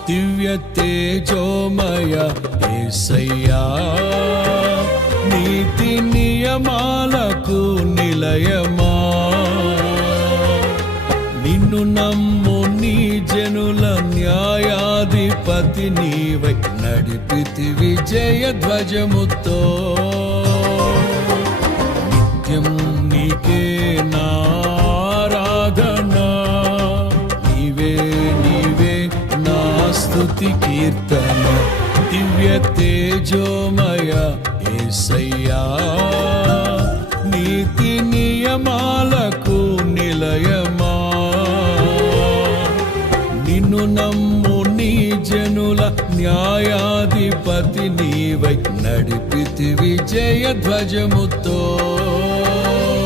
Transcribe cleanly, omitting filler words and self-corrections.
దివ్య తేజోమయ యేసయ్యా, నీతి నియమాలకు నిలయమా, నిన్ను నమ్ము నీ జనుల న్యాయాధిపతి నీవై నడిపితి విజయ ధ్వజముతో. నిత్యం నీకే నారాధనా, నీవే నీవే నా స్తుతి కీర్తన. దివ్య తేజోమయ యేసయ్యా, నీతి నియమాలకు నిలయమా, నిన్ను నమ్ము నీ జనుల న్యాయాధిపతి నీవై నడిపితి విజయ ధ్వజముతో.